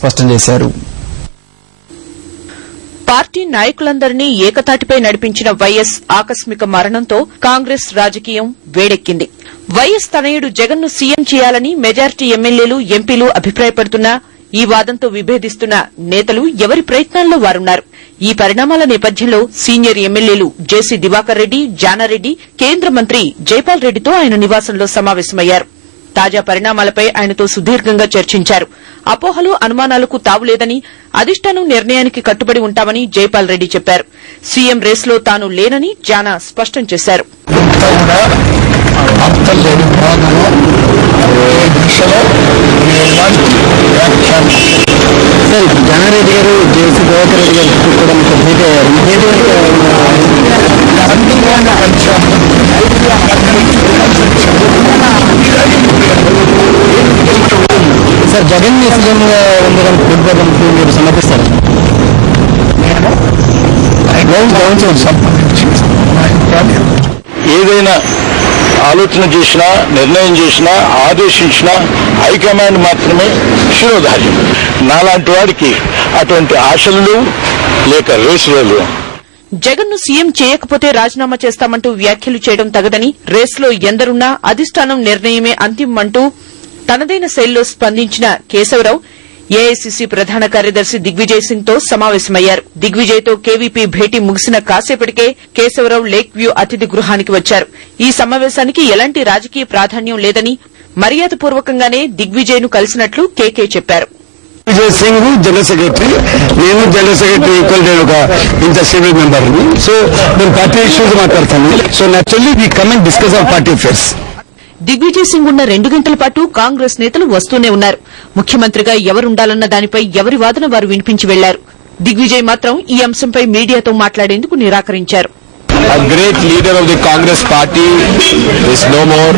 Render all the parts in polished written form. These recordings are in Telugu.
స్పష్టం చేశారు. పార్టీ నాయకులందరినీ ఏకతాటిపై నడిపించిన వైఎస్ ఆకస్మిక మరణంతో కాంగ్రెస్ రాజకీయం వేడెక్కింది. వైఎస్ తనయుడు జగన్ను సీఎం చేయాలని మెజారిటీ ఎమ్మెల్యేలు, ఎంపీలు అభిప్రాయపడుతున్నా ఈ వాదంతో విభేదిస్తున్న నేతలు ఎవరి ప్రయత్నాల్లో వారున్నారు. ఈ పరిణామాల నేపథ్యంలో సీనియర్ ఎమ్మెల్యేలు జేసీ దివాకర్ రెడ్డి, జానారెడ్డి కేంద్ర మంత్రి జైపాల్ రెడ్డితో ఆయన నివాసంలో సమావేశమయ్యారు. తాజా పరిణామాలపై ఆయనతో సుదీర్ఘంగా చర్చించారు. అపోహలు, అనుమానాలకు తావులేదని, అధిష్టానం నిర్ణయానికి కట్టుబడి ఉంటామని జైపాల్ రెడ్డి చెప్పారు. సీఎం రేసులో తాను లేనని జానా స్పష్టం చేశారు. జానారెడ్డి గారు, జేసీ దివాకర్ రెడ్డి గారు కూడా సార్ జగన్ సీఎంగా ఉండడానికి కోల్పోవడానికి మీరు సమర్పిస్తారు. ఏదైనా ఆలోచన చేసినా, నిర్ణయం చేసినా, ఆదేశించినా హైకమాండ్ మాత్రమే శిరోధార్యం. నాలాంటి వాడికి అటువంటి ఆశలు లేక రేసులు. జగన్ను సీఎం చేయకపోతే రాజీనామా చేస్తామంటూ వ్యాఖ్యలు చేయడం తగదని, రేసులో ఎందరున్నా అధిష్టానం నిర్ణయమే అంతిమమంటూ తనదైన శైలిలో స్పందించిన కేశవరావు ఏఐసీసీ ప్రధాన కార్యదర్శి దిగ్విజయ్ సింగ్ తో సమావేశమయ్యారు. దిగ్విజయ్ తో కేవీపీ భేటీ ముగిసిన కాసేపటికే కేశవరావు లేక్ వ్యూ అతిథి గృహానికి వచ్చారు. ఈ సమావేశానికి ఎలాంటి రాజకీయ ప్రాధాన్యం లేదని, మర్యాదపూర్వకంగానే దిగ్విజయ్ ను కలిసినట్లు కేకే చెప్పారు. విజయ్ సింగ్ జనరల్ సెక్రటరీ, నేను జనరల్ సెక్రటరీ ఈక్వల్, నేను ఒక ఇంత సివిల్ మెంబర్. సో నేను పార్టీ ఇష్యూస్ మాట్లాడతాను. So naturally we come and discuss on party affairs. Digvijay Singh ఉన్న 2 గంటల పాటు కాంగ్రెస్ నేతలు వస్తూనే ఉన్నారు. ముఖ్యమంత్రిగా ఎవరుండాలన్న దానిపై ఎవరి వాదన వారు వినిపించి వెళ్లారు. దిగ్విజయ్ మాత్రం ఈ అంశంపై మీడియాతో మాట్లాడేందుకు నిరాకరించారు. A great leader of the Congress party is no more.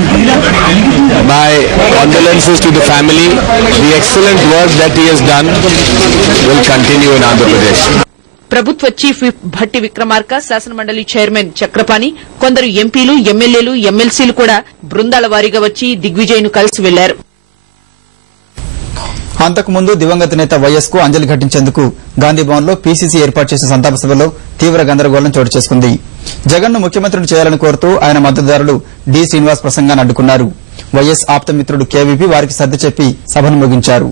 My condolences to the family. The excellent work that he has done will continue in Andhra Pradesh. ప్రభుత్వ చీఫ్ విప్ భట్టి విక్రమార్క, శాసనమండలి చైర్మన్ చక్రపాణి, కొందరు ఎంపీలు, ఎమ్మెల్యేలు, ఎమ్మెల్సీలు కూడా బృందాల వారీగా వచ్చి దిగ్విజయ్ ను కలిసి వెళ్లారు. అంతకుముందు దివంగత నేత వైఎస్ కు అంజలి ఘటించేందుకు గాంధీభవన్ లో పీసీసీ ఏర్పాటు చేసిన సంతాప సభలో తీవ్ర గందరగోళం చోటు చేసుకుంది. జగన్ ను ముఖ్యమంత్రిని చేయాలని కోరుతూ ఆయన మద్దతుదారులు డి శ్రీనివాస్ ప్రసంగాన్ని అడ్డుకున్నారు. వైఎస్ ఆప్తమిత్రుడు కేవీపీ వారికి సర్ది చెప్పి సభను ముగించారు.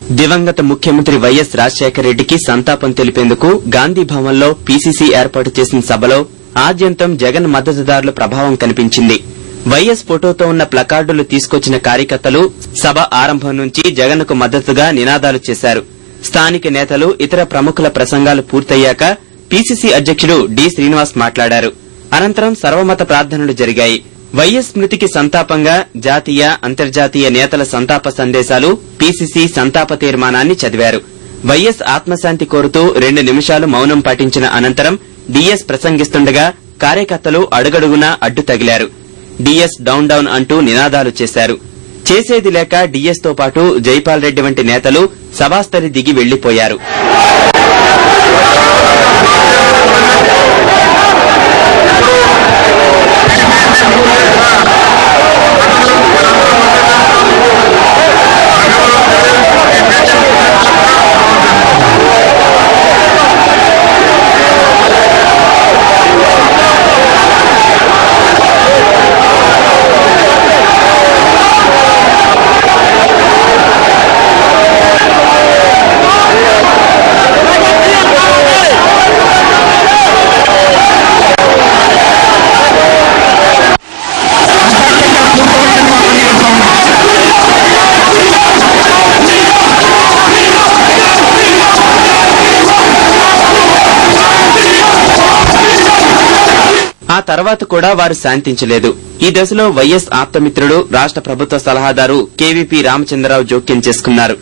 దివంగత ముఖ్యమంత్రి వైఎస్ రాజశేఖర రెడ్డికి సంతాపం తెలిపేందుకు గాంధీభవన్లో పీసీసీ ఏర్పాటు చేసిన సభలో ఆద్యంతం జగన్ మద్దతుదారుల ప్రభావం కనిపించింది. వైఎస్ ఫోటోతో ఉన్న ప్లకార్డులు తీసుకొచ్చిన కార్యకర్తలు సభ ఆరంభం నుంచి జగన్ కు మద్దతుగా నినాదాలు చేశారు. స్థానిక నేతలు, ఇతర ప్రముఖుల ప్రసంగాలు పూర్తయ్యాక పీసీసీ అధ్యకుడు డి శ్రీనివాస్ మాట్లాడారు. అనంతరం సర్వమత ప్రార్థనలు జరిగాయి. వైఎస్ స్మృతికి సంతాపంగా జాతీయ, అంతర్జాతీయ నేతల సంతాప సందేశాలు, పీసీసీ సంతాప తీర్మానాన్ని చదివారు. వైఎస్ ఆత్మశాంతి కోరుతూ 2 నిమిషాలు మౌనం పాటించిన అనంతరం డీఎస్ ప్రసంగిస్తుండగా కార్యకర్తలు అడుగడుగునా అడ్డు తగిలారు. డీఎస్ డౌన్ డౌన్ అంటూ నినాదాలు చేశారు. చేసేది లేక డీఎస్ తో పాటు జైపాల్ రెడ్డి వంటి నేతలు సభాస్థలి దిగి వెళ్లిపోయారు. ఆ తర్వాత కూడా వారు శాంతించలేదు. ఈ దశలో వైఎస్ ఆప్తమిత్రుడు, రాష్ట ప్రభుత్వ సలహాదారు కేవీపీ రామచంద్రరావు జోక్యం చేసుకున్నారు.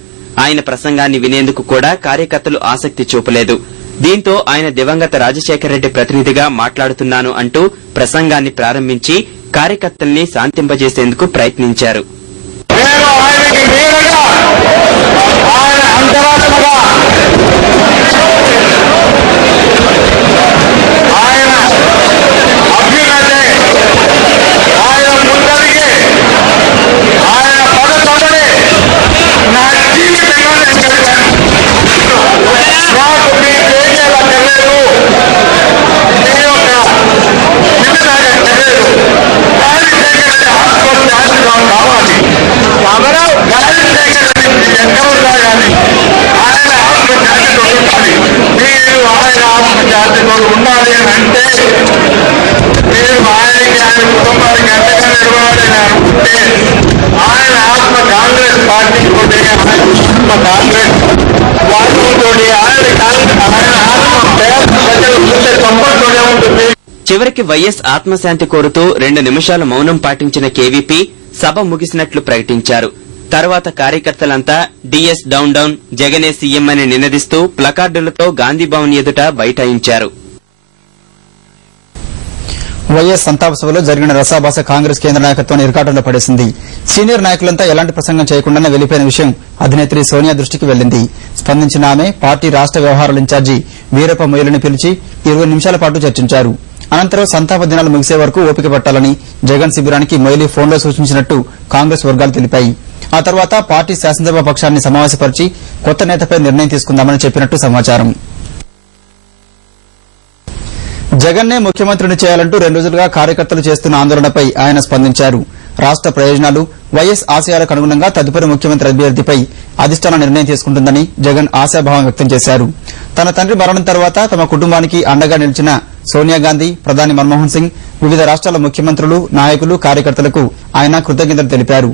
ఆయన ప్రసంగాన్ని వినేందుకు కూడా కార్యకర్తలు ఆసక్తి చూపలేదు. దీంతో ఆయన దివంగత రాజశేఖర రెడ్డి ప్రతినిధిగా మాట్లాడుతున్నాను అంటూ ప్రసంగాన్ని ప్రారంభించి కార్యకర్తల్ని శాంతింపజేసేందుకు ప్రయత్నించారు. సాధించుకుంటే మా కాంగ్రెస్ వాళ్ళతో సంపర్కంలోనే ఉంటుంది. చివరికి వైఎస్ ఆత్మశాంతి కోరుతూ 2 నిమిషాలు మౌనం పాటించిన కేవీపీ సభ ముగిసినట్లు ప్రకటించారు. తర్వాత కార్యకర్తలంతా డీఎస్ డౌన్ డౌన్, జగనే సీఎం అని నినదిస్తూ ప్లకార్డులతో గాంధీభవన్ ఎదుట బైఠాయించారు. వైఎస్ సంతాప సభలో జరిగిన రసాభాస కాంగ్రెస్ కేంద్ర నాయకత్వాన్ని ఇరకాటంలో పడేసింది. సీనియర్ నాయకులంతా ఎలాంటి ప్రసంగం చేయకుండానే వెళ్లిపోయిన విషయం అధినేత్రి సోనియా దృష్టికి వెళ్లింది. స్పందించిన ఆమె పార్టీ రాష్ట వ్యవహారాల ఇన్ఛార్జి వీరప్ప మొయిలను పిలిచి 20 నిమిషాల పాటు చర్చించారు. అనంతరం సంతాప దినాలు ముగిసే వరకు ఓపిక పట్టాలని జగన్ శిబిరానికి మొయిలీ ఫోన్లో సూచించినట్టు కాంగ్రెస్ వర్గాలు తెలిపాయి. ఆ తర్వాత పార్టీ శాసనసభ పక్షాన్ని సమావేశపరిచి కొత్త నేతపై నిర్ణయం తీసుకుందామని చెప్పినట్టు సమాచారం. జగన్నే ముఖ్యమంత్రిని చేయాలంటూ 2 రోజులుగా కార్యకర్తలు చేస్తున్న ఆందోళనపై ఆయన స్పందించారు. రాష్ట ప్రయోజనాలు, వైఎస్ ఆశయాలకు అనుగుణంగా తదుపరి ముఖ్యమంత్రి అభ్యర్థిపై అధిష్టానం నిర్ణయం తీసుకుంటుందని జగన్ ఆశాభావం వ్యక్తం చేశారు. తన తండ్రి మరణం తర్వాత తమ కుటుంబానికి అండగా నిలిచిన సోనియా గాంధీ, ప్రధాని మన్మోహన్ సింగ్, వివిధ రాష్ట్రాల ముఖ్యమంత్రులు, నాయకులు, కార్యకర్తలకు ఆయన కృతజ్ఞతలు తెలిపారు.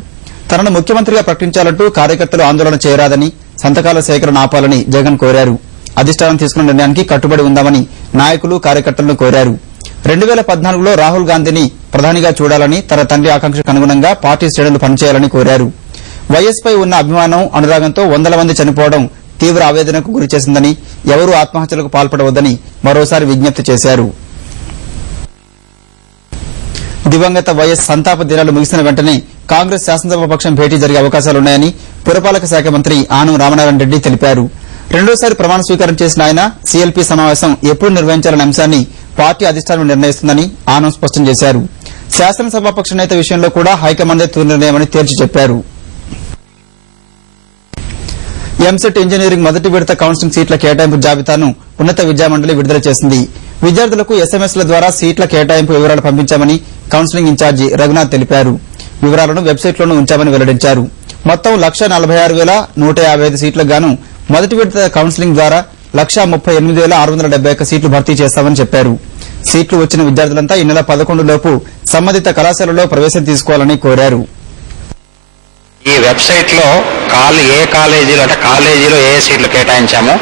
తనను ముఖ్యమంత్రిగా ప్రకటించాలంటూ కార్యకర్తలు ఆందోళన చేయరాదని, సంతకాల సేకరణ ఆపాలని జగన్ కోరారు. అధిష్టానం తీసుకున్న నిర్ణయానికి కట్టుబడి ఉందామని నాయకులు, కార్యకర్తలను కోరారు. 2014లో రాహుల్ గాంధీని ప్రధానిగా చూడాలని, తన తండ్రి ఆకాంక్షకు అనుగుణంగా పార్టీ శ్రేణులు పనిచేయాలని కోరారు. వైఎస్ పై ఉన్న అభిమానం, అనురాగంతో వందల మంది చనిపోవడం తీవ్ర ఆవేదనకు గురిచేసిందని, ఎవరూ ఆత్మహత్యలకు పాల్పడవద్దని మరోసారి విజ్ఞప్తి చేశారు. దివంగత వైఎస్ సంతాప దినాలు ముగిసిన వెంటనే కాంగ్రెస్ శాసనసభ పక్షం భేటీ జరిగే అవకాశాలున్నాయని పురపాలక శాఖ మంత్రి ఆనం రామనారాయణ రెడ్డి తెలిపారు. రెండోసారి ప్రమాణ స్వీకారం చేసిన ఆయన సీఎల్పీ సమావేశం ఎప్పుడు నిర్వహించాలనే అంశాన్ని పార్టీ అధిష్టానం నిర్ణయిస్తుందని ఆనం స్పష్టం చేశారు. శాసనసభాపక్ష నేత విషయంలో కూడా హైకమాండే తుది నిర్ణయమని తేల్చి చెప్పారు. ఎంసెట్ ఇంజనీరింగ్ మొదటి విడత కౌన్సిలింగ్ సీట్ల కేటాయింపు జాబితాను ఉన్నత విద్యామండలి విడుదల చేసింది. విద్యార్థులకు ఎస్ఎంఎస్ల ద్వారా సీట్ల కేటాయింపు వివరాలు పంపించామని కౌన్సిలింగ్ ఇన్ఛార్జి రఘునాథ్ తెలిపారు. వివరాలను వెబ్సైట్లోనూ ఉంచామని వెల్లడించారు. మొత్తం 1,46,155 సీట్లకు గాను మొదటి విడత కౌన్సిలింగ్ ద్వారా 1,38,671 సీట్లు భర్తీ చేస్తామని చెప్పారు. సీట్లు వచ్చిన విద్యార్థులంతా ఈ నెల 11 లోపు సంబంధిత కళాశాలలో ప్రవేశం తీసుకోవాలని కోరారు. ఈ వెబ్సైట్ లో ఏ కాలేజీలో ఏ సీట్లు కేటాయించామో